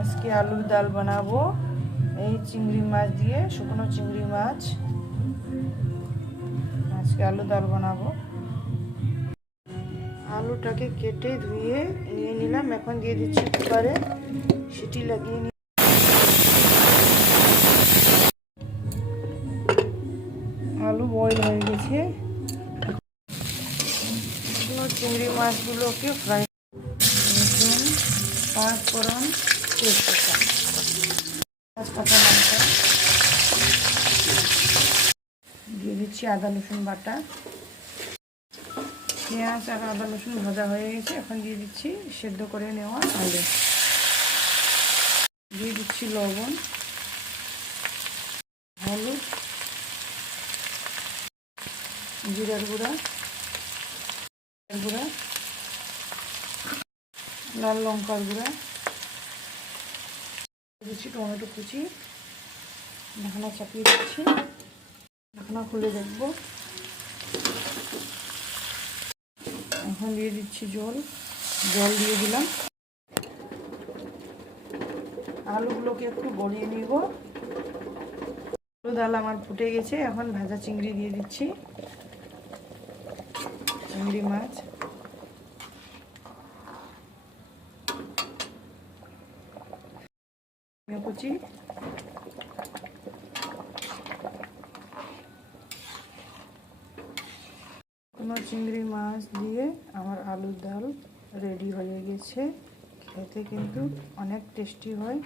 আজকে আলুর ডাল বানাবো এই চিংড়ি মাছ দিয়ে, শুকনো চিংড়ি মাছ। আজকে আলু ডাল বানাবো। আলুটাকে কেটে ধুয়ে নিয়ে নিলাম, এখন দিয়ে দিচ্ছি কুকারে, সিটি লাগিয়ে নিয়ে আলু বয়েল হয়ে গেছে। শুকনো চিংড়ি মাছগুলোকে ফ্রাই, রসুন, পাঁচ ফোড়ন, তেজপাতা, কাঁচা লঙ্কা দিয়ে দিচ্ছি, আদা রসুন বাটা। পেঁয়াজ আর আদা রসুন ভাজা হয়ে গেছে, এখন দিয়ে দিচ্ছি সেদ্ধ করে নেওয়া আলু। দিয়ে দিচ্ছি লবণ, হলুদ, জিরার গুঁড়া, লাল লঙ্কার গুঁড়া, দিচ্ছি টমেটো কুচি। ঢাকনা চাপিয়ে দিচ্ছি, ঢাকনা খুলে দেখবো। এখন দিয়ে দিচ্ছি জল দিয়ে দিলাম। আলুগুলোকে একটু গলিয়ে নিব। আলু ডাল আমার ফুটে গেছে, এখন ভাজা চিংড়ি দিয়ে দিচ্ছি, চিংড়ি মাছ। কুচি, কোনো চিংড়ি মাছ দিয়ে আমার আলুর ডাল রেডি হয়ে গেছে। খেতে কিন্তু অনেক টেস্টি হয়।